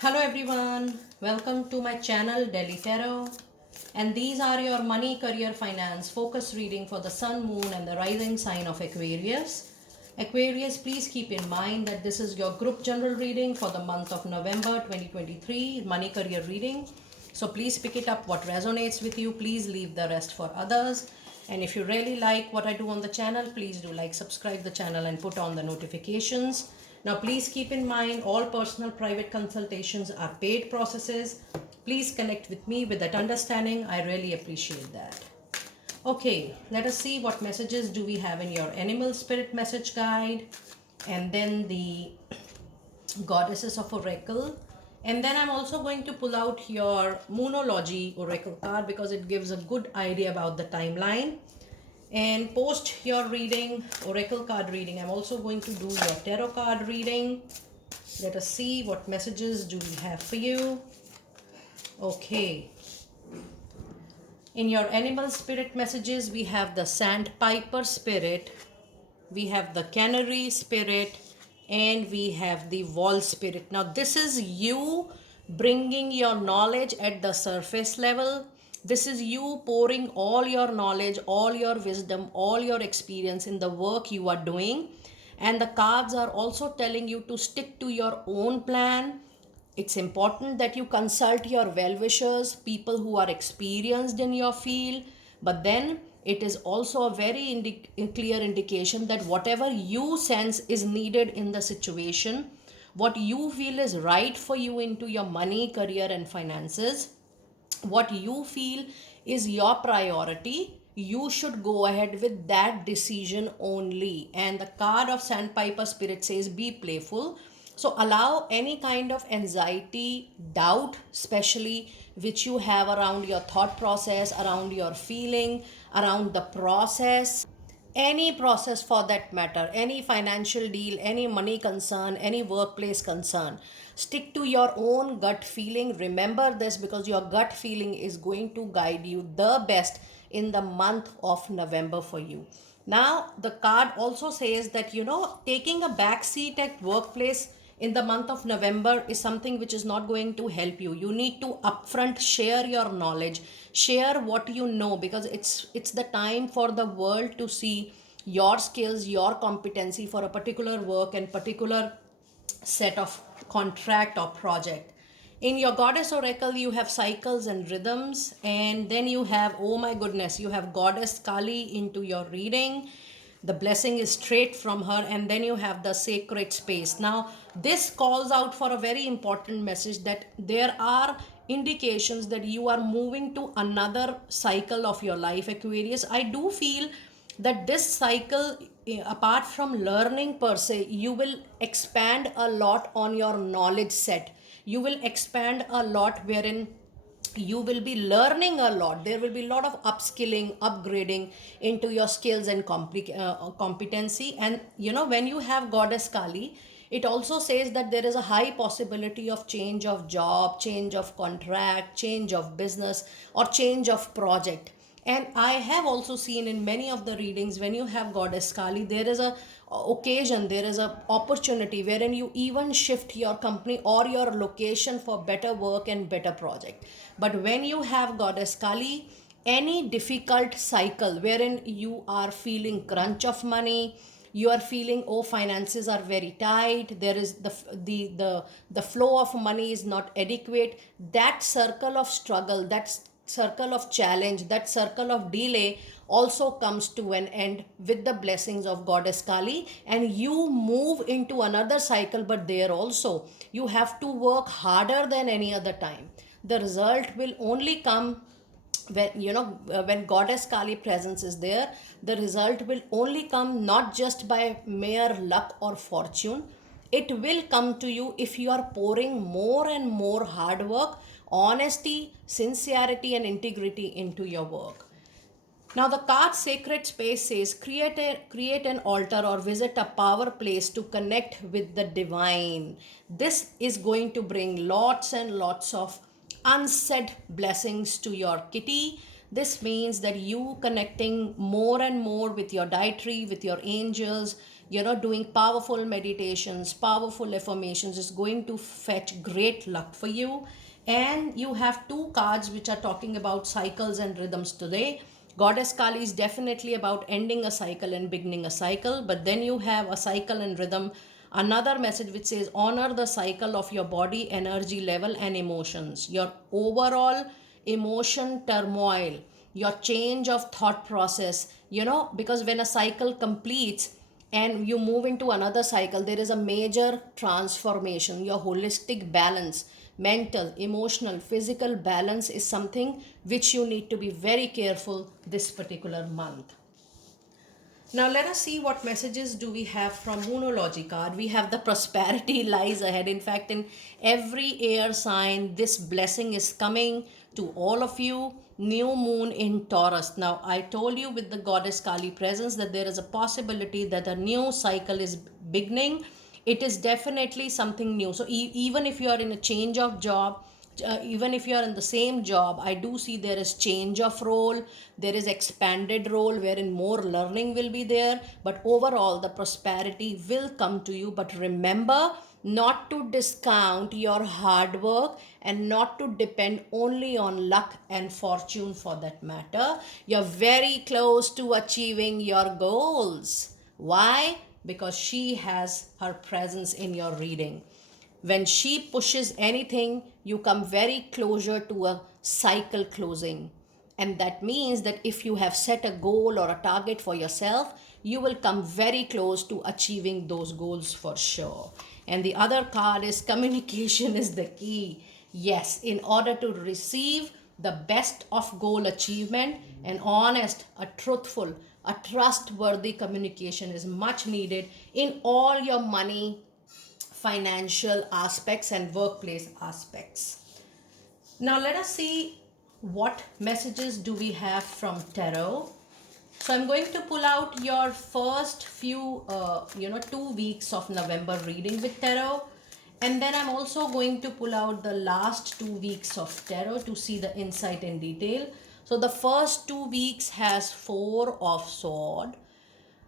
Hello everyone, welcome to my channel Delhi Tarot, and these are your money, career, finance focus reading for the sun, moon and the rising sign of Aquarius. Aquarius, please keep in mind that this is your group general reading for the month of November 2023, money career reading. So please pick it up what resonates with you. Please leave the rest for others. And if you really like what I do on the channel, please do like, subscribe the channel and put on the notifications. Now, please keep in mind all personal private consultations are paid processes. Please connect with me with that understanding. I really appreciate that. Okay, let us see what messages do we have in your animal spirit message guide, and then the goddesses of oracle, and then I'm also going to pull out your Moonology oracle card because it gives a good idea about the timeline. And post your reading, oracle card reading, I'm also going to do your tarot card reading. Let us see what messages do we have for you. Okay, in your animal spirit messages we have the sandpiper spirit, we have the canary spirit, and we have the wall spirit. Now this is you bringing your knowledge at the surface level. This is you pouring all your knowledge, all your wisdom, all your experience in the work you are doing. And the cards are also telling you to stick to your own plan. It's important that you consult your well-wishers, people who are experienced in your field, but then it is also a very clear indication that whatever you sense is needed in the situation, what you feel is right for you into your money, career, and finances, what you feel is your priority, you should go ahead with that decision only. And the card of sandpiper spirit says be playful. So allow any kind of anxiety, doubt especially, which you have around your thought process, around your feeling, around the process, any process for that matter, any financial deal, any money concern, any workplace concern, stick to your own gut feeling. Remember this, because your gut feeling is going to guide you the best in the month of November for you. Now the card also says that taking a back seat at workplace in the month of November is something which is not going to help you. You need to upfront share your knowledge, share what you know, because it's the time for the world to see your skills, your competency for a particular work and particular set of contract or project. In your goddess oracle you have cycles and rhythms, and then you have, oh my goodness, you have goddess Kali into your reading. The blessing is straight from her, and then you have the sacred space. Now this calls out for a very important message that there are indications that you are moving to another cycle of your life, Aquarius. I do feel that this cycle, apart from learning per se, you will expand a lot on your knowledge set. You will expand a lot wherein you will be learning a lot. There will be a lot of upskilling, upgrading into your skills and competency. And when you have goddess Kali, it also says that there is a high possibility of change of job, change of contract, change of business, or change of project. And I have also seen in many of the readings, when you have goddess Kali, there is a occasion, there is a opportunity wherein you even shift your company or your location for better work and better project. But when you have goddess Kali, any difficult cycle wherein you are feeling crunch of money, you are feeling, oh, finances are very tight, there is the flow of money is not adequate, that circle of struggle, that circle of challenge, that circle of delay also comes to an end with the blessings of goddess Kali, and you move into another cycle. But there also you have to work harder than any other time. The result will only come when goddess Kali presence is there. The result will only come not just by mere luck or fortune. It will come to you if you are pouring more and more hard work, honesty, sincerity and integrity into your work. Now the card sacred space says create an altar or visit a power place to connect with the divine. This is going to bring lots and lots of unsaid blessings to your kitty. This means that you connecting more and more with your dietary, with your angels, doing powerful meditations, powerful affirmations is going to fetch great luck for you. And you have two cards which are talking about cycles and rhythms today. Goddess Kali is definitely about ending a cycle and beginning a cycle, but then you have a cycle and rhythm, another message which says honor the cycle of your body, energy level, and emotions. Your overall emotion turmoil, your change of thought process, because when a cycle completes and you move into another cycle, there is a major transformation. Your holistic balance, mental, emotional, physical balance is something which you need to be very careful this particular month. Now let us see what messages do we have from Moonology card. We have the prosperity lies ahead. In fact, in every air sign, this blessing is coming to all of you. New moon in Taurus. Now I told you with the goddess Kali presence that there is a possibility that a new cycle is beginning. It is definitely something new. So even if you are in a change of job, even if you are in the same job, I do see there is change of role, there is expanded role wherein more learning will be there, but overall the prosperity will come to you. But remember not to discount your hard work and not to depend only on luck and fortune for that matter. You're very close to achieving your goals. Why? Because she has her presence in your reading. When she pushes anything, you come very closer to a cycle closing. And that means that if you have set a goal or a target for yourself, you will come very close to achieving those goals for sure. And the other card is communication is the key. Yes, in order to receive the best of goal achievement, an honest, a truthful, a trustworthy communication is much needed in all your money, financial aspects, and workplace aspects. Now let us see what messages do we have from tarot. So I'm going to pull out your first few 2 weeks of November reading with tarot, and then I'm also going to pull out the last 2 weeks of tarot to see the insight in detail. So the first 2 weeks has Four of Sword.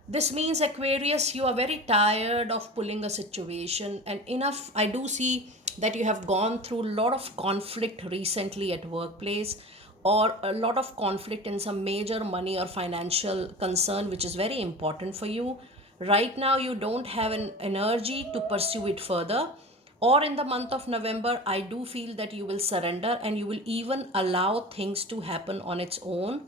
This means, Aquarius, you are very tired of pulling a situation, and enough. I do see that you have gone through a lot of conflict recently at workplace, or a lot of conflict in some major money or financial concern, which is very important for you. Right now, you don't have an energy to pursue it further. Or in the month of November, I do feel that you will surrender and you will even allow things to happen on its own.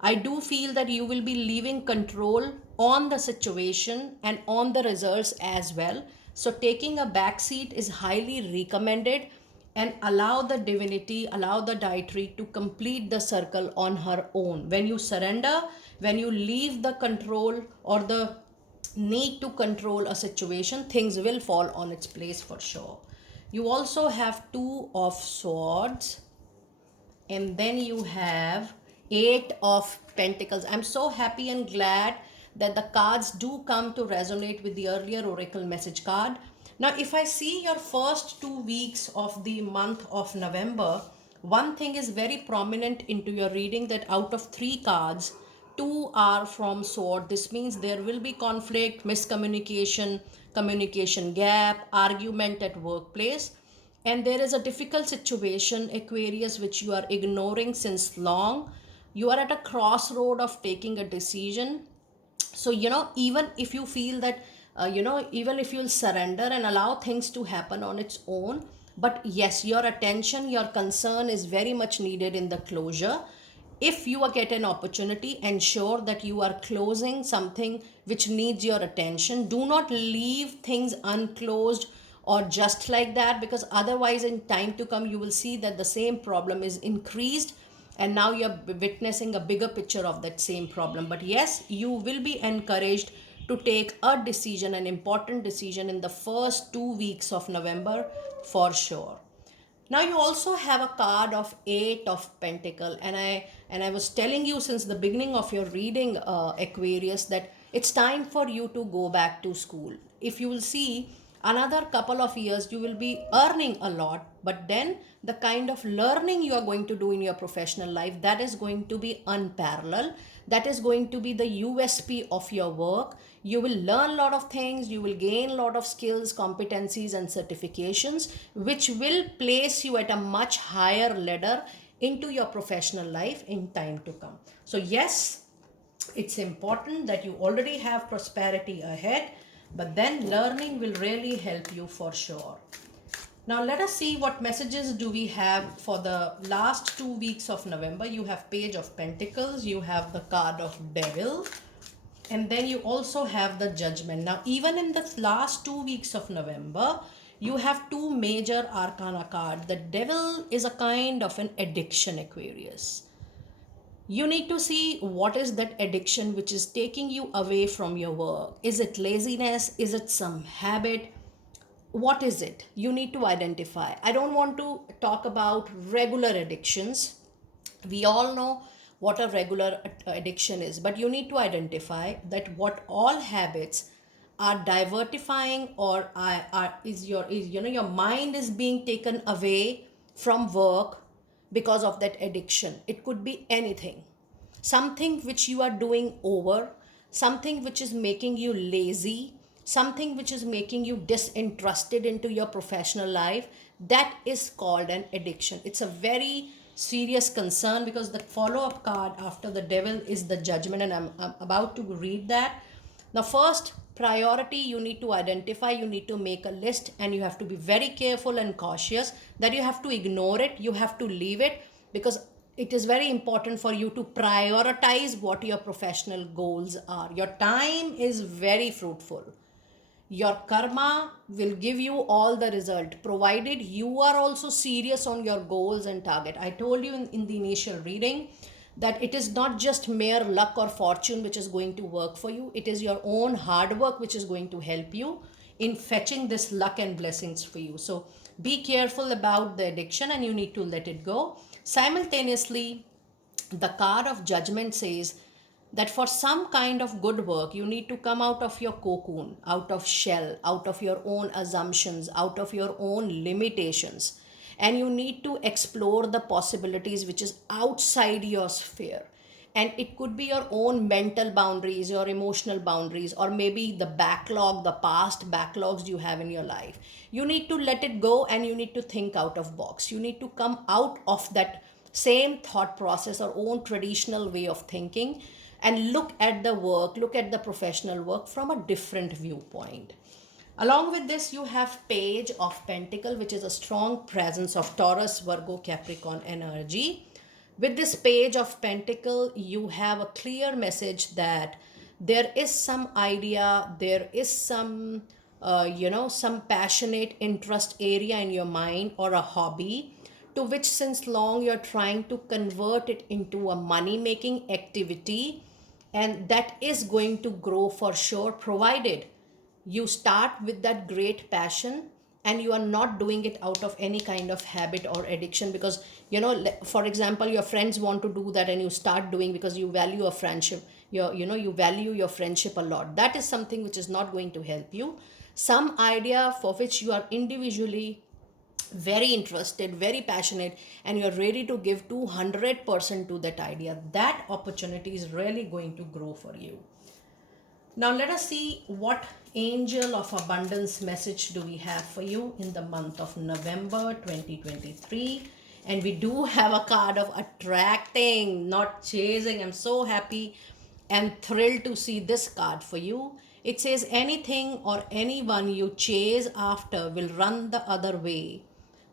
I do feel that you will be leaving control on the situation and on the results as well. So, taking a back seat is highly recommended, and allow the divinity, allow the deity to complete the circle on her own. When you surrender, when you leave the control or the need to control a situation, things will fall on its place for sure. You also have Two of Swords, and then you have Eight of Pentacles. I'm so happy and glad that the cards do come to resonate with the earlier oracle message card. Now if I see your first 2 weeks of the month of November, one thing is very prominent into your reading, that out of 3 cards, 2 are from sword. This means there will be conflict, miscommunication, communication gap, argument at workplace, and there is a difficult situation, Aquarius, which you are ignoring since long. You are at a crossroad of taking a decision. So even if you feel that even if you'll surrender and allow things to happen on its own, but yes, your attention, your concern is very much needed in the closure. If you get an opportunity, ensure that you are closing something which needs your attention. Do not leave things unclosed or just like that, because otherwise in time to come you will see that the same problem is increased, and now you're witnessing a bigger picture of that same problem. But yes, you will be encouraged to take a decision, an important decision, in the first 2 weeks of November for sure. Now you also have a card of Eight of Pentacle, and I was telling you since the beginning of your reading, Aquarius, that it's time for you to go back to school. If you will see, Another couple of years you will be earning a lot, but then the kind of learning you are going to do in your professional life, that is going to be unparalleled. That is going to be the USP of your work. You will learn a lot of things, you will gain a lot of skills, competencies and certifications, which will place you at a much higher ladder into your professional life in time to come. So yes, it's important that you already have prosperity ahead, but then learning will really help you for sure. Now let us see what messages do we have for the last 2 weeks of November. You have Page of Pentacles, you have the card of Devil, and then you also have the Judgment. Now even in the last 2 weeks of November, you have two major arcana cards. The Devil is a kind of an addiction, Aquarius. You need to see what is that addiction which is taking you away from your work. Is it laziness? Is it some habit? What is it? You need to identify. I don't want to talk about regular addictions. We all know what a regular addiction is, but you need to identify that what all habits are divertifying, or is your mind is being taken away from work because of that addiction. It could be anything, something which you are doing over, something which is making you lazy, something which is making you disinterested into your professional life. That is called an addiction. It's a very serious concern, because the follow-up card after the Devil is the Judgment, and I'm about to read that. Now first priority, you need to identify, you need to make a list, and you have to be very careful and cautious that you have to ignore it, you have to leave it, because it is very important for you to prioritize what your professional goals are. Your time is very fruitful. Your karma will give you all the result, provided you are also serious on your goals and target. I told you in the initial reading that it is not just mere luck or fortune which is going to work for you. It is your own hard work which is going to help you in fetching this luck and blessings for you. So be careful about the addiction, and you need to let it go. Simultaneously, the card of Judgment says that for some kind of good work, you need to come out of your cocoon, out of shell, out of your own assumptions, out of your own limitations, and you need to explore the possibilities which is outside your sphere. And it could be your own mental boundaries, your emotional boundaries, or maybe the backlog, the past backlogs you have in your life. You need to let it go, and you need to think out of box. You need to come out of that same thought process or own traditional way of thinking, and look at the work, look at the professional work from a different viewpoint. Along with this, you have Page of Pentacle, which is a strong presence of Taurus, Virgo, Capricorn energy. With this Page of Pentacle, you have a clear message that there is some idea, there is some, some passionate interest area in your mind, or a hobby, to which since long you're trying to convert it into a money-making activity, and that is going to grow for sure, provided you start with that great passion and you are not doing it out of any kind of habit or addiction. Because for example, your friends want to do that and you start doing because you value a friendship, you value your friendship a lot. That is something which is not going to help you. Some idea for which you are individually very interested, very passionate, and you're ready to give 200% to that idea, that opportunity is really going to grow for you. Now let us see what angel of abundance message do we have for you in the month of November 2023. And we do have a card of attracting, not chasing. I'm so happy and thrilled to see this card for you. It says anything or anyone you chase after will run the other way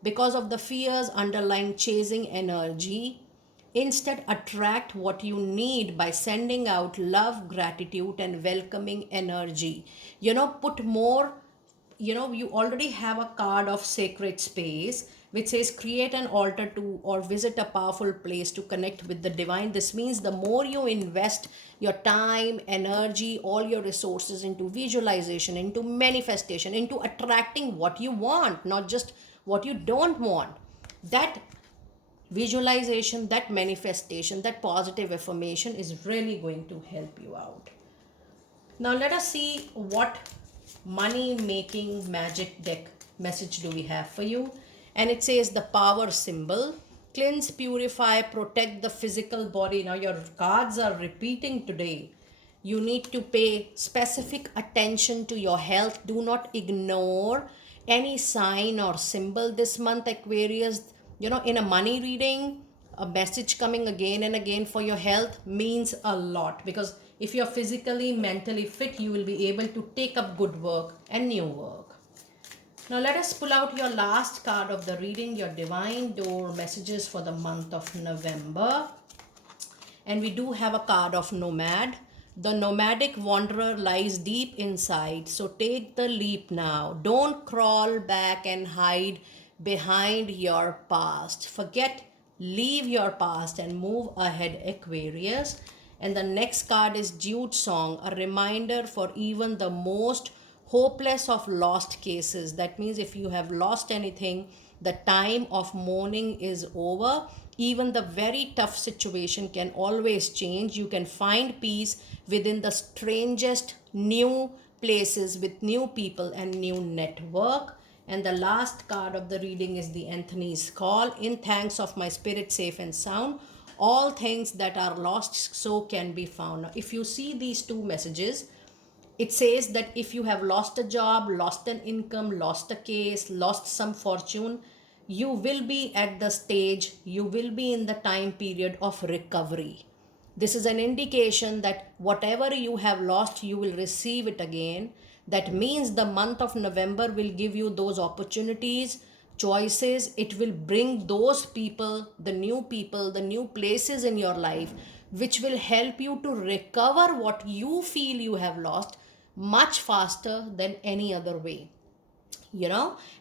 because of the fears underlying chasing energy. Instead, attract what you need by sending out love, gratitude, and welcoming energy. Put more, you already have a card of sacred space which says create an altar to or visit a powerful place to connect with the divine. This means the more you invest your time, energy, all your resources into visualization, into manifestation, into attracting what you want, not just what you don't want, that visualization, that manifestation, that positive affirmation is really going to help you out. Now let us see what money making magic deck message do we have for you? And it says the power symbol: cleanse, purify, protect the physical body. Now your cards are repeating today. You need to pay specific attention to your health. Do not ignore any sign or symbol this month, Aquarius. In a money reading, a message coming again and again for your health means a lot, because if you're physically, mentally fit, you will be able to take up good work and new work. Now let us pull out your last card of the reading, your divine door messages for the month of November. And we do have a card of nomad. The nomadic wanderer lies deep inside, so take the leap now. Don't crawl back and hide behind your past. Forget, leave your past and move ahead, Aquarius. And the next card is Jude Song, a reminder for even the most hopeless of lost cases. That means if you have lost anything, the time of mourning is over. Even the very tough situation can always change. You can find peace within the strangest new places with new people and new network. And the last card of the reading is the Anthony's Call. In thanks of my spirit safe and sound, all things that are lost so can be found. Now, if you see these two messages, it says that if you have lost a job, lost an income, lost a case, lost some fortune, you will be at the stage, you will be in the time period of recovery. This is an indication that whatever you have lost, you will receive it again. That means the month of November will give you those opportunities, choices. It will bring those people, the new places in your life, which will help you to recover what you feel you have lost much faster than any other way.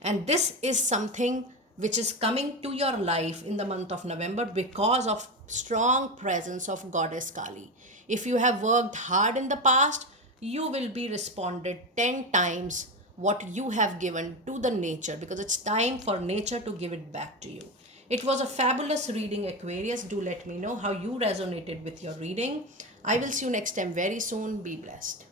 And this is something which is coming to your life in the month of November because of strong presence of Goddess Kali. If you have worked hard in the past, you will be responded 10 times what you have given to the nature, because it's time for nature to give it back to you. It was a fabulous reading, Aquarius. Do let me know how you resonated with your reading. I will see you next time very soon. Be blessed.